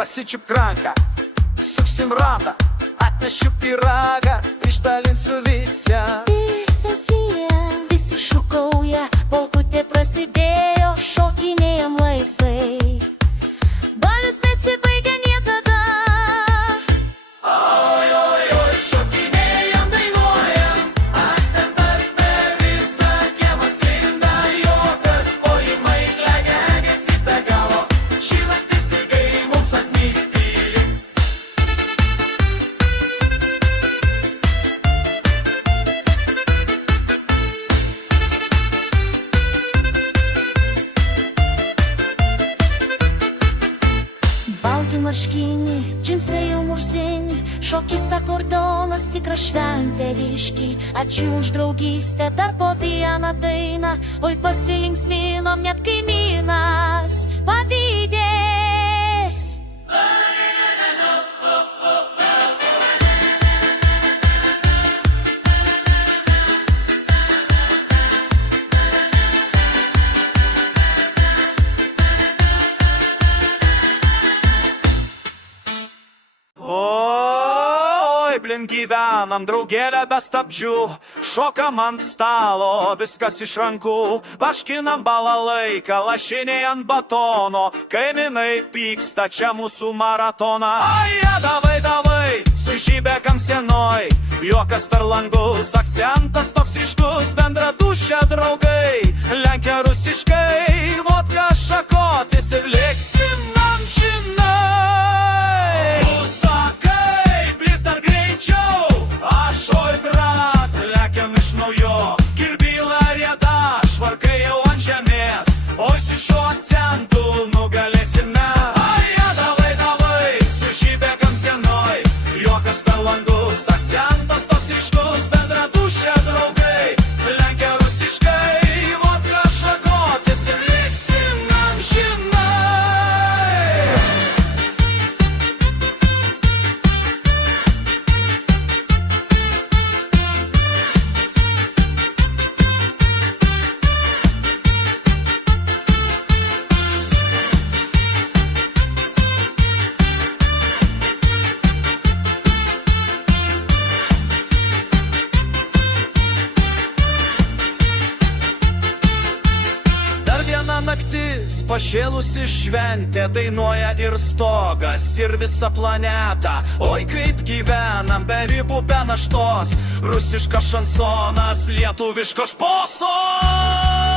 Pasiečiu kranką, suksim ratą, atnešiu pyragą, išdalinsiu visą. Visi šūkauja, polkutė prasidėjo, šokinėjam laisvai. Balius nesibaigia niekada. Oi, oi, oi, šokinėjam, dainuojam, akcentas per visą kiemą sklinda juokas, plojimai klegesys be galo, šylantis ilgai mums atminti liks. Balti marškiniai, džinsai jau murzini, šokis akordeonas, tikra šventė ryški. Ačiū už draugystę, dar po vieną dainą, oi pasilinksminom, net kaimynas pavydės. Oi, blin gyvenam, draugėlė be stabdžių, šokam ant stalo, viskas iš rankų, vaškinam balą laiką, lašiniai ant batono, kaimynai pyksta, čia mūsų maratoną. Ai, davai, davai, sužybėkam senoj, juokas per langus, akcentas toks iškus, bendra dušė draugai, lenkia rusiškai, vodka šakotis ir liksim amžinai. Aš oi brat, lekiam iš naujo, kirbyla rieda, švarkai jau ant žemės, oi su šiuo akcentu nugalėsime. Ai, davai, davai, sužybėkam senoj, juokas per langus, akcentas toks ryškus, bendra dušė draugai, lenkia rusiškai, vodka šakotis ir liksim amžinai. Naktis, pašėlusi šventė, dainuoja ir stogas, ir visa planeta. Oi, kaip gyvenam, be ribų, be naštos, rusiškas šansonas, lietuviškas šposos.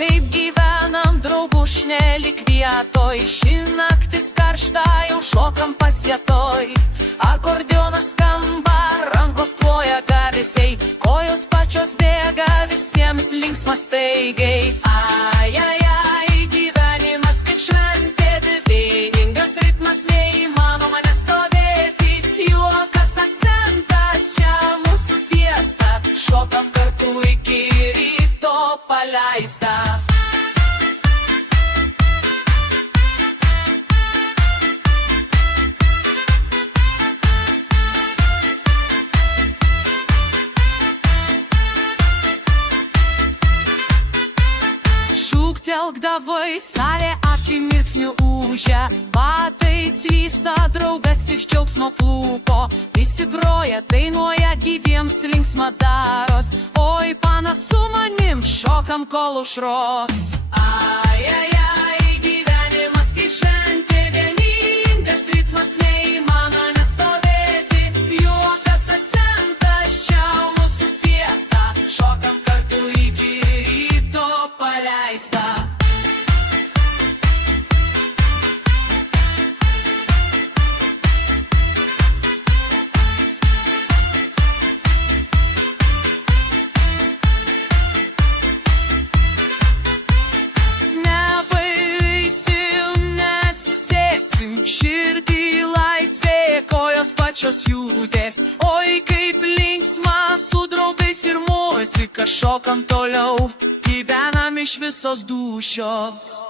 Kaip gyvenam, draugų šnelik vietoj, ši naktis karšta, jau šokam pasietoj. Akordeonas skamba, rankos ploja garsiai, kojos pačios bėga, visiems linksma staigiai. Ai, ai, ai, gyvenimas kaip šventė, vieningas ritmas, neįmanoma nestovėti, juokas akcentas, čia mūsų fiesta, šokam kartu iki ryto paleista. Šūktelkdavai, salė akimirksniu ūžia, batai slysta, draugas iš džiaugsmo plūko, visi groja, dainuoja, gyviems linksma daros, oi panas su manim, šokam kol aušros. Ai, ai, ai, gyvenimas kaip šventė, vieningas ritmas, neįmanoma nestovėti, juokas akcentas, čia mūsų fiesta, šokam kartu iki ryto paleista. laiką šokam toliau, gyvenam iš visos dūšios.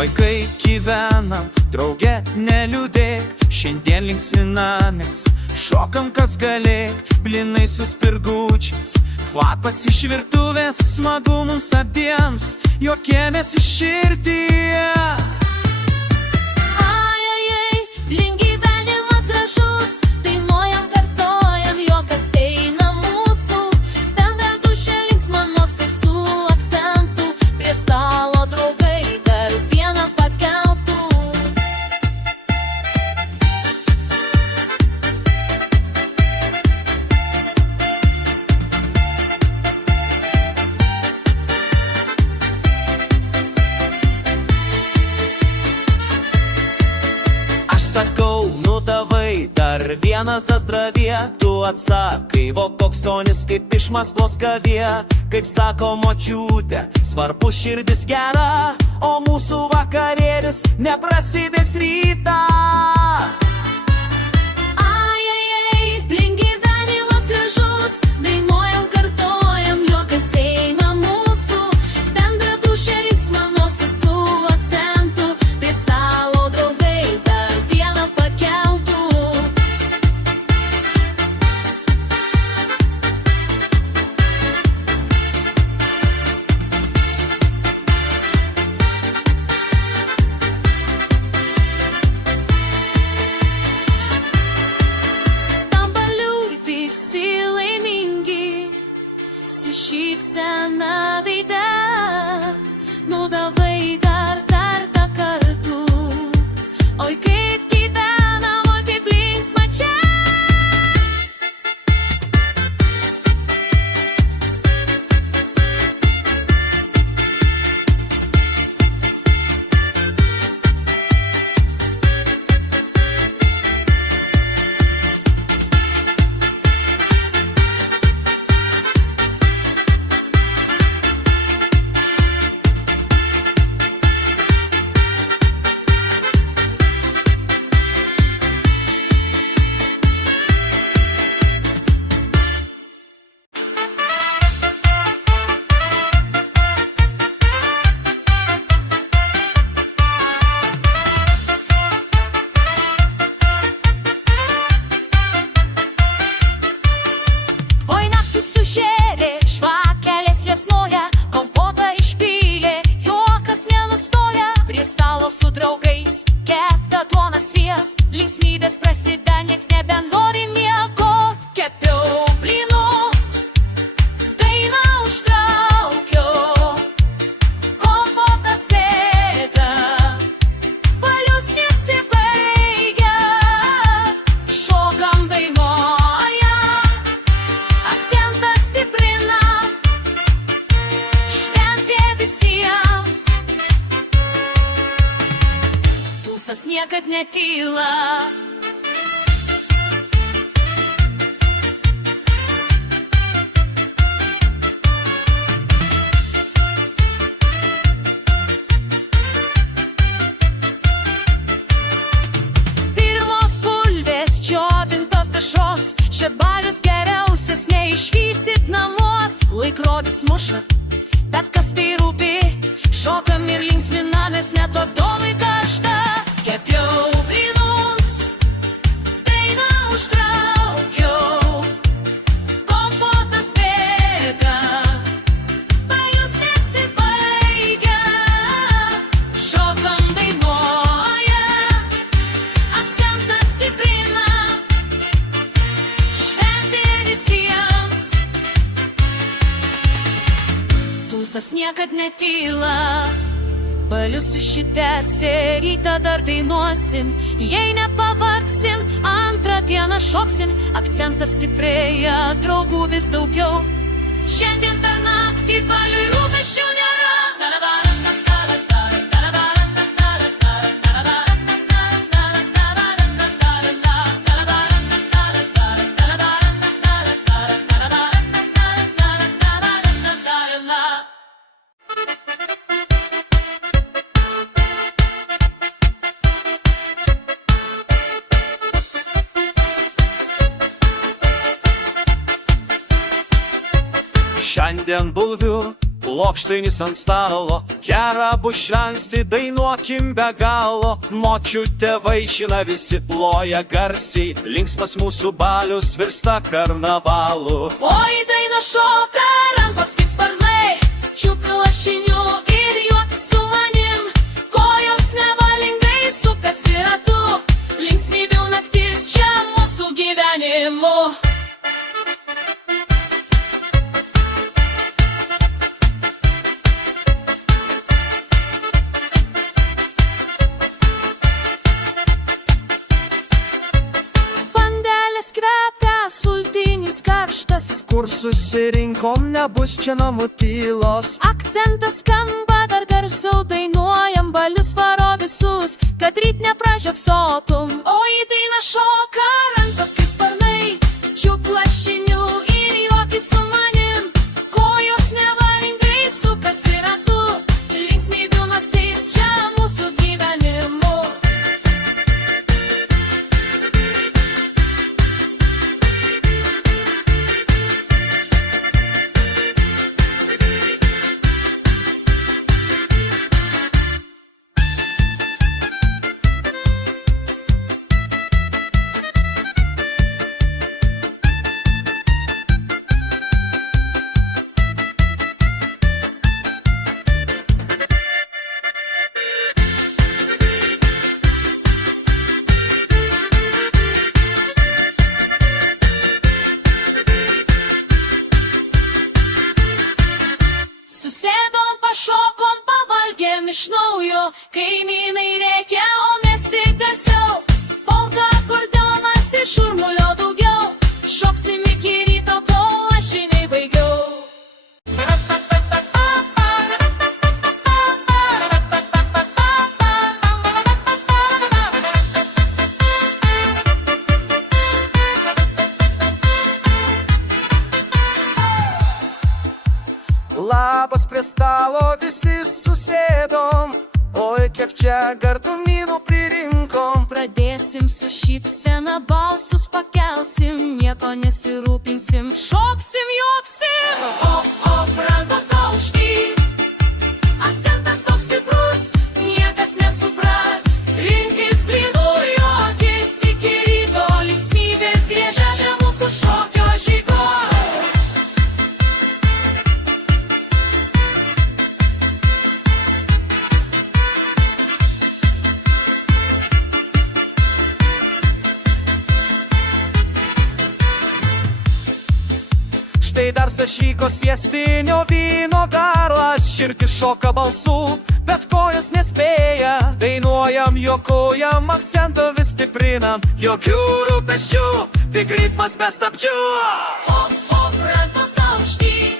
Oi, kai gyvenam, drauge neliūdėk, šiandien linksminamės, šokam kas galėk, blinai su spirgučiais, kvapas iš virtuvės, smagu mums abiems, juokėmės iš širdies. Ai, ai, ai, blin gyvenimas gražus, dainuojam, kartojam, juokas eina mūsų, bendra dūšia linksma nors ir su akcentu, prie stalo draugai dar vieną pakeltų. Aš sakau, nu davai, dar vienas azdravie, tu atsakai, vo koks tonis kaip iš Maskvos kavie, kaip sako močiutė, svarbu širdis gera, o mūsų vakarėlis neprasibėgs rytą. Ai, ai, ai, blin gyvenimas gražus, dainuojam, kartojam, juokas eina mūsų, bendra dūšia linksma nors ir su akcentu, prie stalo draugai dar vieną pakeltų. Tam baliui visi laimingi, su šypsena veide, nu davai dar kartą kartu. Oi, kaip gyvenam, oi, kaip linksma čia. Oi, naktį sužėrė, žvakelės liepsnoja, kompotą išpylė, juokas nenustoja, prie stalo su draugais, kepta duona sviest, linksmybės prasideda, nieks nebenori miegot, kepiau blynus, dainą užtraukiau, kompotas bėga, balius nesibaigia, šokam dainuoja, akcentas stiprina, šventė visiems, tūsas niekad netyla. Pirmos bulvės, džiovintos dešros, čia balius geriausias, neišvysit namuos. Laikrodis muša, bet kas tai rūpi, šokam ir linksminamės, net odolai karšta. Kepiau blynus, dainą užtraukiau, kompotas bėga, balius nesibaigia, šokam dainuoja, akcentas stiprina, šventė visiems, tūsas niekad netyla. Balius išitęsė, rytą dar dainuosim, jei nepavargsim, antrą dieną šoksim, akcentas stiprėja, draugų vis daugiau. Šiandien per naktį baliui rūpesčių nėra. Šiandien bulvių plokštainis ant stalo, gera bus švęsti, dainuokim be galo. Močiutė vaišina, visi ploja garsiai, linksmas mūsų balius virsta karnavalu. Oi, daina šoka, rankos kaip sparnai, čiupi lašinių ir juokis su manim, kojos nevalingai sukasi ratu, linksmybių naktis čia mūsų gyvenimu. Sultinis karštas, Kur susirinkom, nebus čia namų tylos. akcentas skamba, dar garsiau dainuojam, balius varo visus, kad ryt nepražiopsotum. Oi, daina šoka, rankos kaip sparnai, čiup lašinių ir juokis su manim, kojos nevalingai sukasi ratu, linksmybių naktis čia mūsų gyvenimu. Susėdom, pašokom, pavalgėm iš naujo, kaimynai rėkia, o mes tik garsiau. Polka, akordeonas ir šurmulio daugiau, šoksim iki ryto, kol lašiniai baigiau. Labas prie stalo, visi susėdom. Oi, kiek čia gardumynų pririnkom. Pradėsim su šypsena, balsus pakelsim, nieko nesirūpinsim, šoksim, juoksim. Hop, hop, rankos aukštyn, akcentas toks stiprus, niekas nesupras. Rinkis blynų juokis iki ryto, linksmybės griežia čia mūsų šokio žygo. Štai dar sašyko sviestinio vyno garas, širdis šoka balsų, bet kojos nespėja. Dainuojam, juokojam, akcentą vis stiprinam, jokių rūpesčių, tik ritmas be stabdžių. Hop, hop, rankos aukštyn,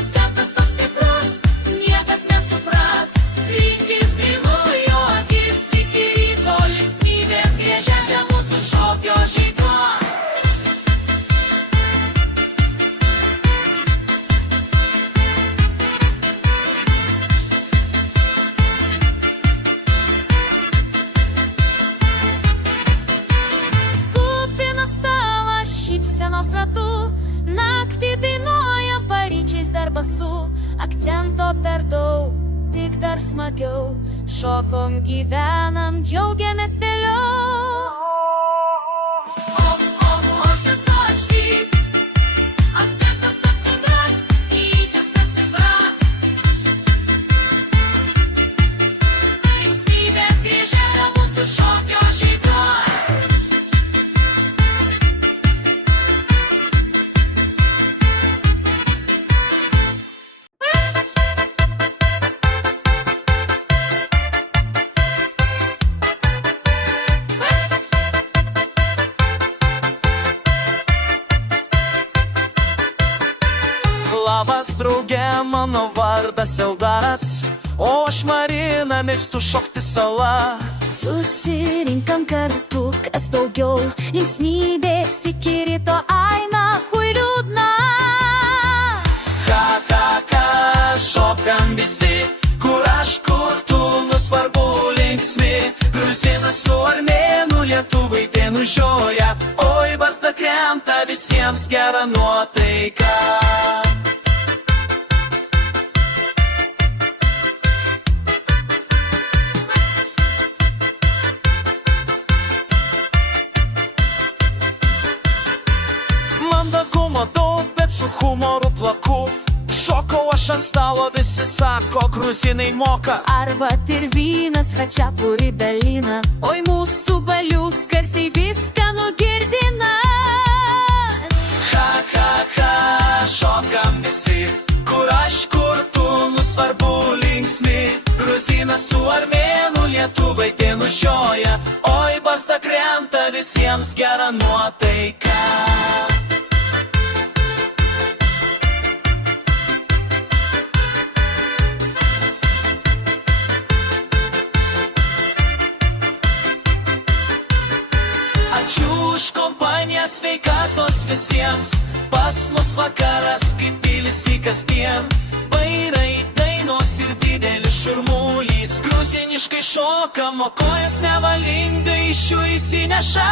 akcentas toks stiprus, niekas nesupras. Rinkis blynų juokis iki ryto, linksmybės griežia čia mūsų šokio žygo. Šypsenos ratu, naktį dainuoja, paryčiais dar basu, akcento per daug, tik dar smagiau, šokom, gyvenam, džiaugiamės vėliau. Hop, hop, ožkas aukštyn, akcentas toks stipras, tyčias nesibras. Linksmybės griežia čia mūsų šokio žygo. Labas drauge, mano vardas Eldaras, o aš Marina, mėgstu šokti sala. Susirinkam kartu, kas daugiau, linksmybės iki ryto, aina, hui liūdna. Ha, ha, ha, šokam visi, kur aš, kur tu, nusvarbu linksmi. Gruzinas su armėnu, lietuvai tai nužioja, oi barzda krenta, visiems gera nuotaika. Mandagumo daug, bet su humoru plaku. Šokau aš ant stalo, visi sako, gruzinai moka. Arbat ir vynas, hačiapuri dalina, oi mūsų balius garsiai viską nugirdina. Ha, ha, ha, šokam visi, kur aš, kur tu, nusvarbu linksmi. Gruzinas su armėnu, lietuvai tai nužioja, oi barzda krenta, visiems gera nuotaika. Ačiū už kompaniją, sveikatos visiems, pas mus vakaras kaip ilsi kasdien. Vairai, dainos ir didelis šurmulys, gruziniškai šokam, o kojas nevalingai iš jų įsineša.